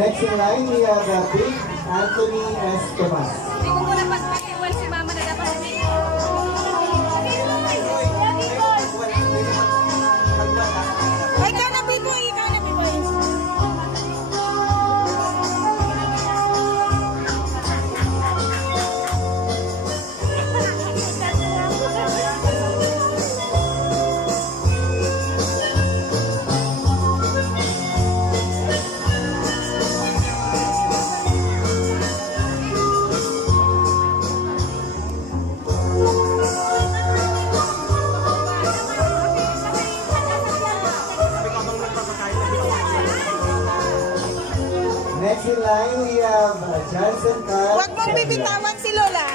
Next in line, we have Big Anthony S. Tomas. Hindi ko muna pagpakiwan si mama na dapat hindi. Ikaw na, Biboy! Ikaw na, Biboy! Next in line, we have Johnson Carl. Huwag mong bibitawan si Lola.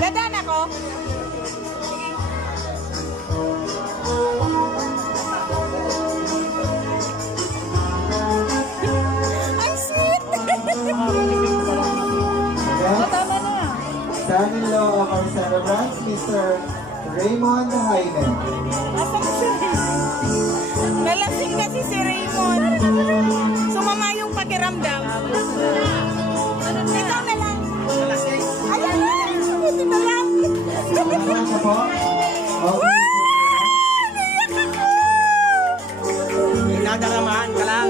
Dadaan ako. Ang sweet! Son-in-law of our celebrant, Mr. Raymond Hyman. Asan siya? Nalasing kasi si Raymond. Sumama yung pakiramdam. Ikaw na lang. Ayan na! Ito na lang. Ano na po? Okay. Naiyak ako! Nagdaramahan ka lang.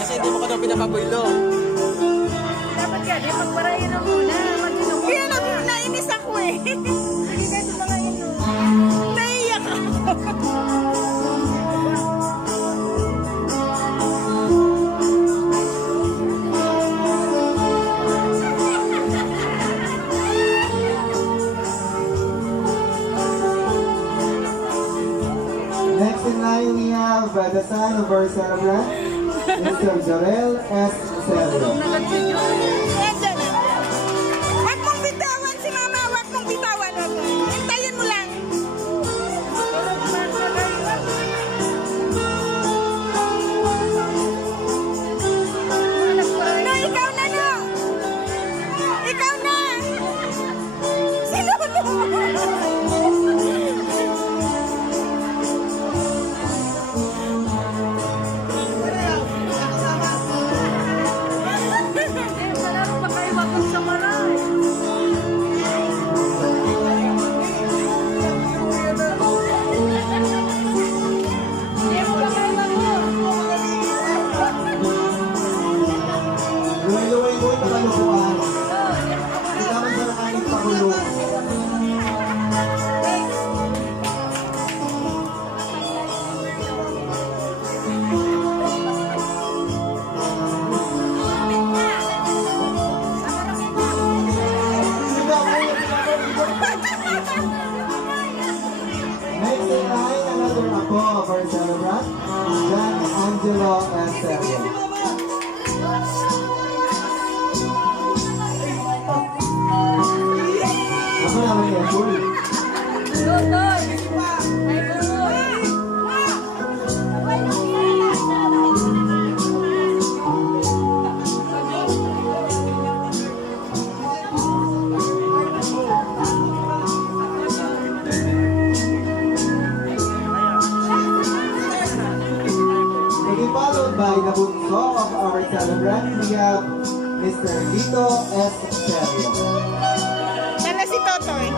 Kasi hindi mo ka daw pinapabuylo. Dapat ka, di magparayin na muna. Mag-inom mo. Kaya nainis ako eh. Sige kayo sa mga inyo. Naiyak ako. Next in line, we have the son of our celebrant, Mr. Jarel S. Sergio. Nandyan. Huwag mong bitawan si Mama. Huwag mong bitawan. Huwag mong. Hintayin mo lang. No, ikaw na, no. Ikaw na. Sino to? Malaro pa kayo, wag kang samaray. Hindi mo ba kayo Luway-luway ko ito kalukuhan. Hindi naman sa nakalit pakulo. Next in line, another apo of our celebrant, John Angelo S. Sergio. Ako naman yan, full. Tutoy! Ay, tutoy! To be followed by the bunso of our celebrant, we have Mr. Lito S. Sergio. Sana si Totoy.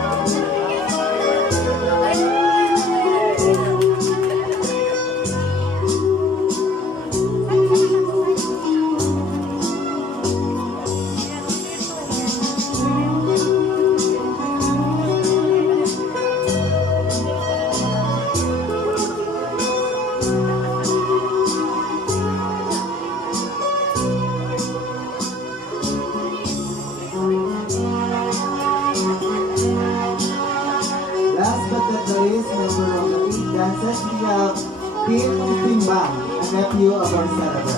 Dances, we have Kim Timbang, a nephew of our celebrant.